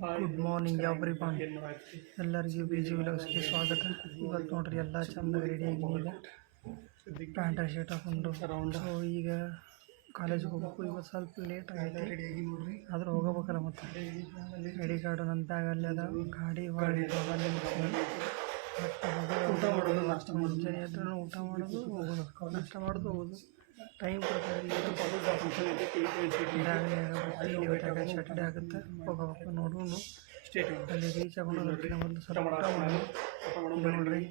Good morning one ಎಲ್ಲರಿಗೂ B G ವಿಲಾಗ್ಸ್ಗೆ ಸ್ವಾಗತ. ಇವತ್ತು ನೋಡ್ರಿ ಎಲ್ಲ ಚಂದ ರೆಡಿಯಾಗಿ ಈಗ ಪ್ಯಾಂಟ ಶರ್ಟ್ ಹಾಕೊಂಡು. ಸೊ ಈಗ ಕಾಲೇಜಿಗೆ ಹೋಗ್ಬೇಕು. ಇವತ್ತು ಸ್ವಲ್ಪ ಲೇಟ್ ಆಗೈತೆ. ಆದ್ರೆ ಹೋಗಬೇಕಲ್ಲ ಮತ್ತೆ. ರೆಡಿ ಕಾರ್ಡು ನನ್ನ ಬ್ಯಾಗ್ ಅಲ್ಲಿ ಅದ. ಗಾಡಿ ಅಲ್ಲಿ ಊಟ ಮಾಡೋದು ನಾಷ್ಟ ಮಾಡೋದು. ಊಟ ಮಾಡೋದು ಹೋಗೋದು. ನಾಷ್ಟ ಮಾಡೋದು ಹೋಗೋದು. ಟೈಮ್ ಕೊಡ್ತಾರೆ ಶರ್ಟ್ ಆಗುತ್ತೆ ಹೋಗಬೇಕು ನೋಡೋನು. ಅಲ್ಲಿ ರೀಚ್ ಆಗೋಣ ಒಂದು ಸ್ವಲ್ಪ ನೋಡ್ರಿ.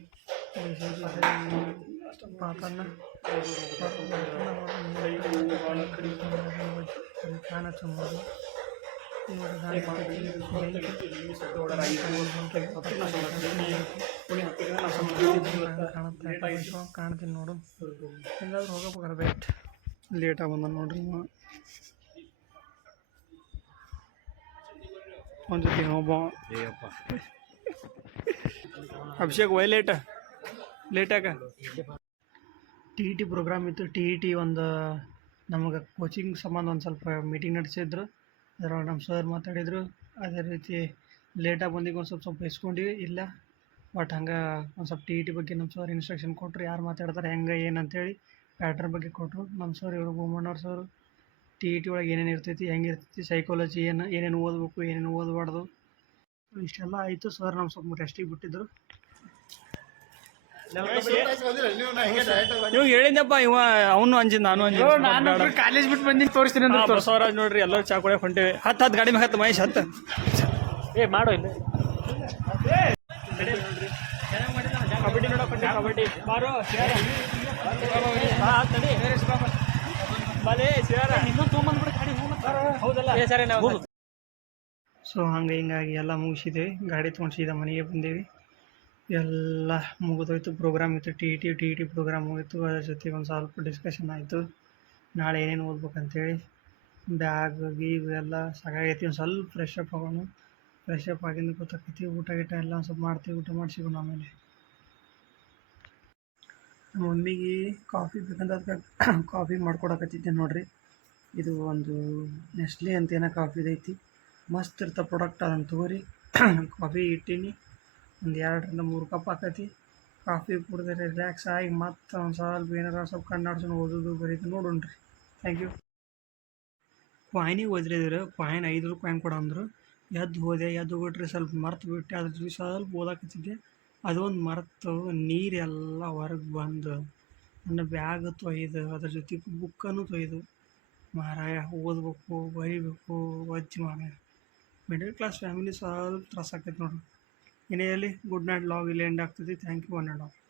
ಕಾಣುತ್ತೆ ಕಾಣ್ತೀನಿ ನೋಡು. ಎಲ್ಲಾದ್ರೂ ಹೋಗಬೇಕಲ್ಲ ಬೇಟ್. ಲೇಟಾಗಿ ಬಂದ ನೋಡ್ರಿ ಇವ ಒಂದು ಜೊತೆ ಒಬ್ಬ ಅಭಿಷೇಕ್ ವೈ ಲೇಟ್ ಲೇಟಾಗ ಟಿ ಇ ಟಿ ಪ್ರೋಗ್ರಾಮ್ ಇತ್ತು. ಟಿ ಇ ಟಿ ಒಂದು ನಮಗೆ ಕೋಚಿಂಗ್ ಸಂಬಂಧ ಒಂದು ಸ್ವಲ್ಪ ಮೀಟಿಂಗ್ ನಡೆಸಿದ್ರು. ಅದರೊಳಗೆ ನಮ್ಮ ಸರ್ ಮಾತಾಡಿದರು. ಅದೇ ರೀತಿ ಲೇಟಾಗಿ ಬಂದಿಗೆ ಒಂದು ಸ್ವಲ್ಪ ಸ್ವಲ್ಪ ಇಸ್ಕೊಂಡಿವಿ. ಇಲ್ಲ ಬಟ್ ಹಂಗೆ ಒಂದು ಸ್ವಲ್ಪ ಟಿ ಇ ಟಿ ಬಗ್ಗೆ ನಮ್ಮ ಸರ್ ಇನ್ಸ್ಟ್ರಕ್ಷನ್ ಕೊಟ್ಟರು ಯಾರು ಮಾತಾಡ್ತಾರೆ ಹೆಂಗೆ ಏನು ಅಂತೇಳಿ ಪ್ಯಾಟ್ರನ್ ಬಗ್ಗೆ ಕೊಟ್ಟರು ನಮ್ಮ ಸರ್ ಇವರು ಬೊಮ್ಮಣ್ಣವ್ರ ಸರ್ ಟಿ ಇ ಟಿ ಒಳಗೆ ಏನೇನು ಇರ್ತೈತಿ ಹೆಂಗೆ ಇರ್ತೈತಿ ಸೈಕಾಲಜಿ ಏನು ಏನೇನು ಓದಬೇಕು ಏನೇನು ಓದಬಾರ್ದು. ಇಷ್ಟೆಲ್ಲ ಆಯಿತು. ಸರ್ ನಮ್ಮ ಸ್ವಲ್ಪ ರೆಸ್ಟಿಗೆ ಬಿಟ್ಟಿದ್ರು. ನೀವು ಹೇಳಿದ್ದಪ್ಪ ಇವ ಅವನು ಅಂಜಿದ್ ನಾನು ಅಂಜಿದ್. ಕಾಲೇಜ್ ಬಿಟ್ಟು ಬಂದಿದ್ದು ತೋರಿಸ್ತೀನಿ ಅಂದ್ರೆ ಬಸವರಾಜ್ ನೋಡ್ರಿ ಎಲ್ಲರೂ ಚಾ ಕುಡಿಯಕ್ಕೆ ಹೊಂಟೇವಿ. ಹತ್ತು ಹತ್ತು ಗಾಡಿ ಮ್ಯಾಗ ಹತ್ತು ಮಹೇಶ್ ಹತ್ತು. ಏ ಮಾಡೋ ಇಲ್ಲ. ಕಬಡ್ಡಿ ಗಾಡಿ ಮುಗತ್ತಾರ ಕಬಡ್ಡಿ ಬಾರೋ ಸೊ ಹಂಗೆ ಹಿಂಗಾಗಿ ಎಲ್ಲ ಮುಗಿಸಿದ್ವಿ. ಗಾಡಿ ತೊಗೊಂಡು ಸೀದಾ ಮನೆಗೆ ಬಂದೇವಿ. ಎಲ್ಲ ಮುಗಿದೋಯ್ತು. ಪ್ರೋಗ್ರಾಮ್ ಇತ್ತು T T T T program ಹೋಗಿತ್ತು ಅದ್ರ ಜೊತೆಗೆ ಒಂದು ಸ್ವಲ್ಪ ಡಿಸ್ಕಷನ್ ಆಯಿತು. ನಾಳೆ ಏನೇನು ಓದ್ಬೇಕಂತೇಳಿ. ಬ್ಯಾಗ್ ಗೀಗು ಎಲ್ಲ ಸಾಕಾಗೈತಿ. ಒಂದು ಸ್ವಲ್ಪ ಫ್ರೆಶ್ ಅಪ್ ಆಗೋಣ. ಫ್ರೆಶ್ ಅಪ್ ಆಗಿಂದ ಗೊತ್ತಾಕೈತಿ. ಊಟ ಗೀಟ ಎಲ್ಲ ಸ್ವಲ್ಪ ಮಾಡ್ತೀವಿ, ಊಟ ಮಾಡಿಸಿಕೊಂಡು ಆಮೇಲೆ. ನಮ್ಮ ಮಮ್ಮಿಗೆ ಕಾಫಿ ಬೇಕಂದ್ರೆ ಅದಕ್ಕೆ ಕಾಫಿ ಮಾಡ್ಕೊಡಕತ್ತಿದ್ದೆ ನೋಡ್ರಿ. ಇದು ಒಂದು ನೆಸ್ಲೆ ಅಂತ ಏನೋ ಕಾಫಿ ಐತಿ ಮಸ್ತ್ ಇರ್ತ ಪ್ರಾಡಕ್ಟ್ ಅದನ್ನು ತಗೋರಿ. ಕಾಫಿ ಇಟ್ಟೀನಿ. ಒಂದು ಎರಡರಿಂದ ಮೂರು ಕಪ್ ಆಕತಿ ಕಾಫಿ ಕುಡಿದ್ರೆ ರಿಲ್ಯಾಕ್ಸ್ ಆಗಿ ಮತ್ತೆ ಒಂದು ಸ್ವಲ್ಪ ಏನಾರ ಸ್ವಲ್ಪ ಕಣ್ಣಾಡ್ಸ್ಕೊಂಡು ಓದೋದು ಬರೀತು ನೋಡೋಣ್ರಿ. ಥ್ಯಾಂಕ್ ಯು ಕ್ವಾಯ್ನಿಗೆ ಓದ್ರಿದ್ರೆ ಕ್ವಾಯ್ನ್ ಐದು ರೂಪಾಯಿ ಕಾಯಿನ್ ಕೊಡ ಅಂದರು ಎದ್ದು ಹೋದೆ, ಎದ್ದು ಬಿಟ್ರೆ ಸ್ವಲ್ಪ ಮರ್ತು ಬಿಟ್ಟೆ. ಅದ್ರ ಜೊತೆ ಸ್ವಲ್ಪ ಓದಾಕತ್ತಿದ್ದೆ. ಅದೊಂದು ಮರೆತು ನೀರೆಲ್ಲ ಹೊರಗೆ ಬಂದು ನನ್ನ ಬ್ಯಾಗ್ ತೊಯ್ದು, ಅದ್ರ ಜೊತೆ ಬುಕ್ಕನ್ನು ತೊಯ್ದು, ಮಾರಾಯ, ಓದಬೇಕು, ಬರಿಬೇಕು, ವಜ್ಜಿ ಮಾರಾಯ. ಮಿಡಲ್ ಕ್ಲಾಸ್ ಫ್ಯಾಮಿಲಿ ಸ್ವಲ್ಪ ತ್ರಾಸ ಆಕೈತೆ ನೋಡ್ರಿ. ಏನೇ ಗುಡ್ ನೈಟ್ ಲಾಗ್ ಇಲ್ಲಿ ಎಂಡ್ ಆಗ್ತದೆ. Thank you one and all